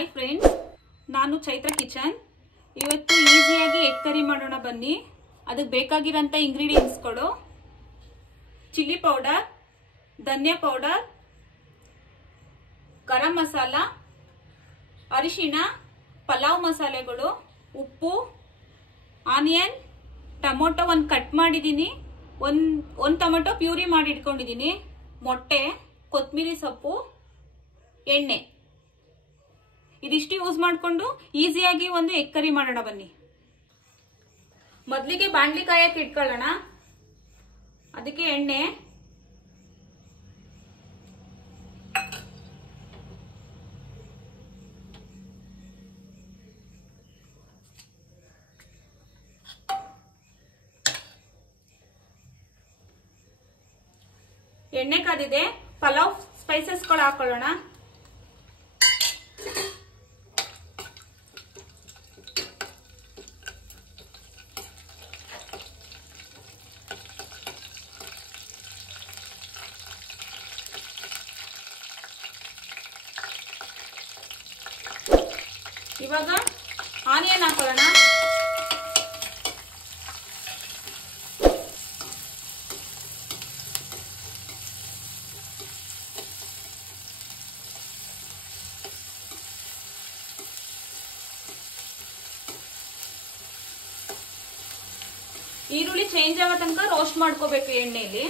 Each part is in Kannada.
ಹಾಯ್ ಫ್ರೆಂಡ್ಸ್, ನಾನು ಚೈತ್ರ ಕಿಚನ್. ಇವತ್ತು ಈಸಿಯಾಗಿ ಎಗ್ ಕರಿ ಮಾಡೋಣ ಬನ್ನಿ. ಅದಕ್ಕೆ ಬೇಕಾಗಿರೋಂಥ ಇಂಗ್ರೀಡಿಯೆಂಟ್ಸ್ಗಳು: ಚಿಲ್ಲಿ ಪೌಡರ್, ಧನಿಯಾ ಪೌಡರ್, ಗರಂ ಮಸಾಲ, ಅರಿಶಿಣ, ಪಲಾವ್ ಮಸಾಲೆಗಳು, ಉಪ್ಪು, ಆನಿಯನ್, ಟೊಮೊಟೊ ಒಂದು ಕಟ್ ಮಾಡಿದ್ದೀನಿ, ಒಂದು ಟೊಮೊಟೊ ಪ್ಯೂರಿ ಮಾಡಿ ಇಟ್ಕೊಂಡಿದ್ದೀನಿ, ಮೊಟ್ಟೆ, ಕೊತ್ತಂಬರಿ ಸೊಪ್ಪು, ಎಣ್ಣೆ. ಇದಿಷ್ಟು ಯೂಸ್ ಮಾಡಿಕೊಂಡು ಈಸಿಯಾಗಿ ಒಂದು ಎಗ್ ಕರಿ ಮಾಡೋಣ ಬನ್ನಿ. ಮೊದಲಿಗೆ ಬಾಣಲಿ ಕಾಯಕ್ಕೆ ಇಟ್ಕೊಳ್ಳೋಣ. ಅದಕ್ಕೆ ಎಣ್ಣೆ, ಎಣ್ಣೆ ಕಾದಿದೆ. ಪಲಾವ್ ಸ್ಪೈಸಸ್ಗಳು ಹಾಕೊಳ್ಳೋಣ. ಇವಾಗ ಆನಿಯನ್ ಹಾಕೊಳ್ಳೋಣ. ಈರುಳ್ಳಿ ಚೇಂಜ್ ಆಗೋ ತನಕ ರೋಸ್ಟ್ ಮಾಡ್ಕೋಬೇಕು ಎಣ್ಣೆಯಲ್ಲಿ.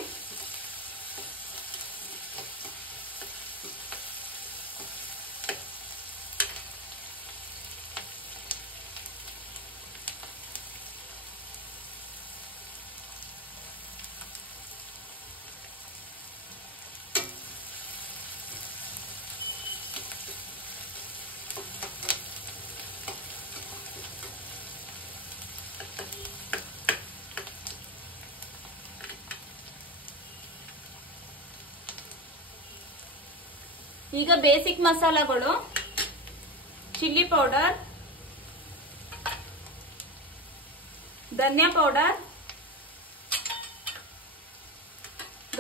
ಈಗ ಬೇಸಿಕ್ ಮಸಾಲಗಳು: ಚಿಲ್ಲಿ ಪೌಡರ್, ಧನಿಯಾ powder,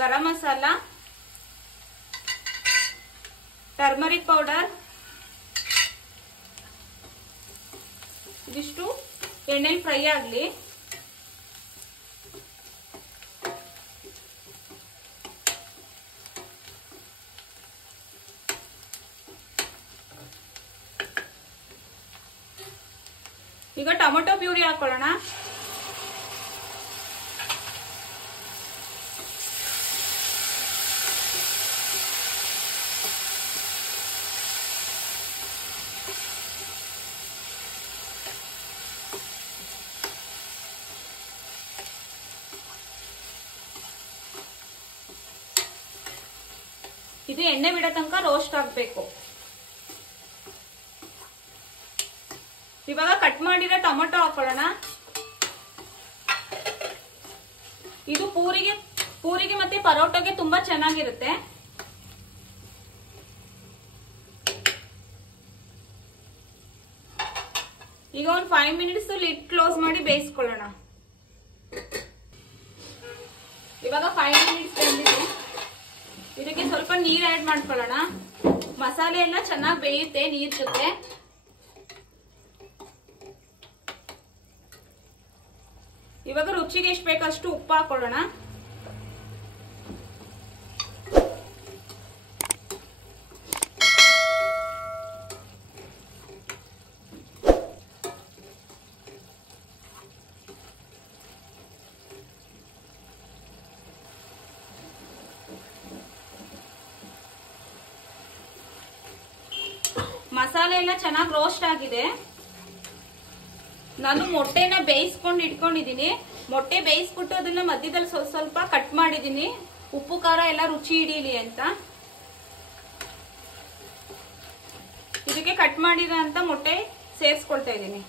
garam masala, turmeric powder. ಇದಿಷ್ಟು ಎಣ್ಣೆಲಿ ಫ್ರೈ ಆಗಲಿ. ಈಗ ಟೊಮೊಟೊ ಪ್ಯೂರಿ ಹಾಕೊಳ್ಳೋಣ. ಇದು ಎಣ್ಣೆ ಬಿಡೋ ತನಕ ರೋಸ್ಟ್ ಆಗಬೇಕು. ಇವಾಗ ಕಟ್ ಮಾಡಿರೋ ಟೊಮೊಟೊ ಹಾಕೊಳ್ಳೋಣ. ಇದು ಪೂರಿಗೆ ಮತ್ತೆ ಪರೋಟಗೆ ತುಂಬಾ ಚೆನ್ನಾಗಿರುತ್ತೆ. ಈಗ ಒಂದು 5 ಮಿನಿಟ್ಸ್ ಲಿಡ್ ಕ್ಲೋಸ್ ಮಾಡಿ ಬೇಯಿಸ್ಕೊಳ್ಳೋಣ. ಇವಾಗ 5 ಮಿನಿಟ್ಸ್ ಬಂದಿದೆ. ಇದಕ್ಕೆ ಸ್ವಲ್ಪ ನೀರು ಆಡ್ ಮಾಡ್ಕೊಳ್ಳೋಣ. ಮಸಾಲೆ ಎಲ್ಲ ಚೆನ್ನಾಗಿ ಬೇಯುತ್ತೆ ನೀರ್ ಜೊತೆ. ಇವಾಗ ರುಚಿಗೆ ಎಷ್ಟು ಬೇಕಷ್ಟು ಉಪ್ಪು ಹಾಕೊಳ್ಳೋಣ. ಮಸಾಲೆ ಎಲ್ಲ ಚೆನ್ನಾಗಿ ರೋಸ್ಟ್ ಆಗಿದೆ. ನಾನು ಮೊಟ್ಟೆನ ಬೇಯಿಸ್ಕೊಂಡು ಇಟ್ಕೊಂಡಿದ್ದೀನಿ. ಮೊಟ್ಟೆ ಬೇಯಿಸ್ಬಿಟ್ಟು ಅದನ್ನ ಮಧ್ಯದಲ್ಲಿ ಸ್ವಲ್ಪ ಕಟ್ ಮಾಡಿದೀನಿ, ಉಪ್ಪು ಖಾರ ಎಲ್ಲ ರುಚಿ ಹಿಡೀಲಿ ಅಂತ. ಇದಕ್ಕೆ ಕಟ್ ಮಾಡಿರೋಂಥ ಮೊಟ್ಟೆ ಸೇರಿಸ್ಕೊಳ್ತಾ ಇದ್ದೀನಿ.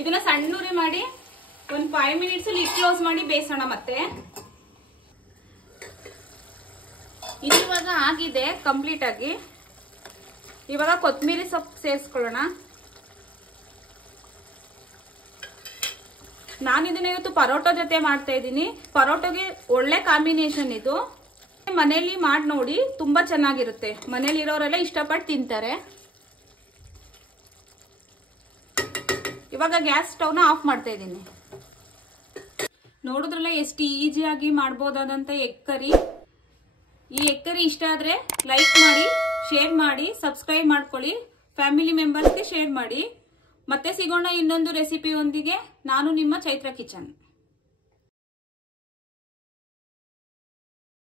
ಇದನ್ನ ಸಣ್ಣ ಉರಿ ಮಾಡಿ ಒಂದು 5 ಮಿನಿಟ್ಸ್ ಲಿಡ್ ಕ್ಲೋಸ್ ಮಾಡಿ ಬೇಯಿಸೋಣ. ಮತ್ತೆ ಇದು ಇವಾಗ ಆಗಿದೆ ಕಂಪ್ಲೀಟ್ ಆಗಿ. ಇವಾಗ ಕೊತ್ತಂಬರಿ ಸೊಪ್ಪು ಸೇರಿಸ್ಕೊಳ್ಳೋಣ. ನಾನಿದನ್ನ ಇವತ್ತು ಪರೋಟೋ ಜೊತೆ ಮಾಡ್ತಾ ಇದ್ದೀನಿ. ಪರೋಟೋಗೆ ಒಳ್ಳೆ ಕಾಂಬಿನೇಷನ್ ಇದು. ಮನೇಲಿ ಮಾಡಿ ನೋಡಿ, ತುಂಬಾ ಚೆನ್ನಾಗಿರುತ್ತೆ. ಮನೇಲಿ ಇರೋರೆಲ್ಲ ಇಷ್ಟಪಟ್ಟು ತಿಂತಾರೆ. ಇವಾಗ ಗ್ಯಾಸ್ ಸ್ಟವ್ನ ಆಫ್ ಮಾಡ್ತಾ ಇದ್ದೀನಿ. ನೋಡಿದ್ರಲ್ಲ ಎಷ್ಟು ಈಸಿಯಾಗಿ ಮಾಡ್ಬೋದಾದಂತ ಎಗ್ ಕರಿ. ಈ ಎಗ್ ಕರಿ ಇಷ್ಟ ಆದ್ರೆ ಲೈಕ್ ಮಾಡಿ, ಶೇರ್ ಮಾಡಿ, ಸಬ್ಸ್ಕ್ರೈಬ್ ಮಾಡ್ಕೊಳ್ಳಿ, ಫ್ಯಾಮಿಲಿ ಮೆಂಬರ್ಸ್ಗೆ ಶೇರ್ ಮಾಡಿ. ಮತ್ತೆ ಸಿಗೋಣ ಇನ್ನೊಂದು ರೆಸಿಪಿಯೊಂದಿಗೆ. ನಾನು ನಿಮ್ಮ ಚೈತ್ರ ಕಿಚನ್.